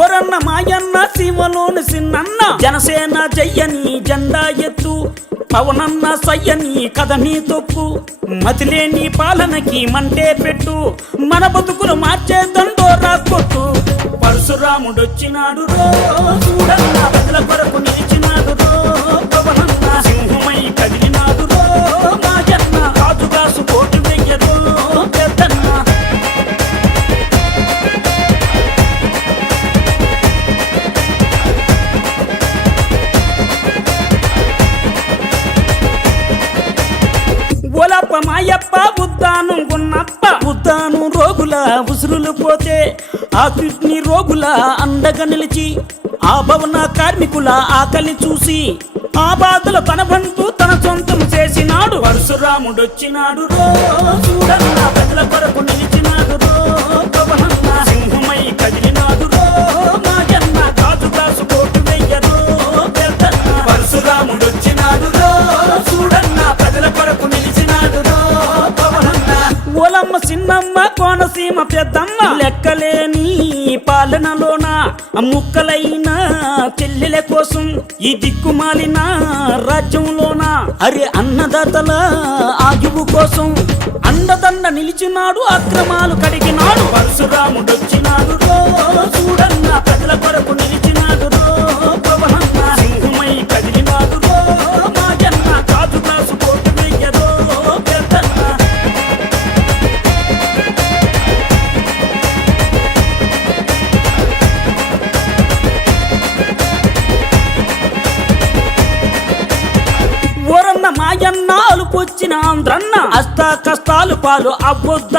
ఓరన్న మాయన్న సీమలోని సిన్నన్న జనసేన జయ్యని జెండా ఎత్తు పవనన్న సయ్యని కథని తొక్కు మతిలేని పాలనకి మంటే పెట్టు మన బతుకులు మార్చే దండోరా కొట్టు పరశురాముడొచ్చినాడు రో చూడన్న ప్రజల కొరకు నిలిచినాడు రో పవనన్న సింహమై కదిలినాడు రో మాయన్న రాజుగాసు కోటి వెయ్యరో పెద్దన్న ఓలప్ప మాయప్ప ఉద్దాను గున్నప్ప ఉద్దాను రోగుల ఉసురులు పోతే ఆ కిడ్నీ రోగుల అండగా నిలిచి ఆ భవన కార్మికుల ఆకలి చూసి ఆ బాధల తన బంటూ తన సొంతం చేసినాడు పరశురాముడొచ్చినాడు రో చూడన్న ప్రజల కొరకు నిలిచినాడు రో పవనన్న సింహమై కదిలినాడు రో మాయన్న రాజుగాసు కోటి వెయ్యరో పెద్దన్న పరశురాముడొచ్చినాడు రో చూడన్న ప్రజల కొరకు నిలిచినాడు రో పవనన్న ఓలమ్మ చిన్నమ్మ కోనసీమ పెద్దమ్మ లెక్కలేని పాలనలోన ముక్కలైన చెల్లెల కోసం ఈ దిక్కుమాలిన రాజ్యంలోన అరే అన్నదాతల ఆయువు కోసం అండదండ నిలిచినాడు అక్రమాలు కడిగినాడు పరశురాముడొచ్చినాడు రో చూడన్న ప్రజల కొరకు నిలిచినాడు రో పవనన్న సింహమై కదిలినాడు రో మాయన్న రాజుగాసు కోటి వెయ్యరో పెద్దన్న ఓరన్న మాయన్న అలుపొచ్చిన ఆంధ్రన్న అష్ట కష్టాలు పాలు అవ్వొద్ద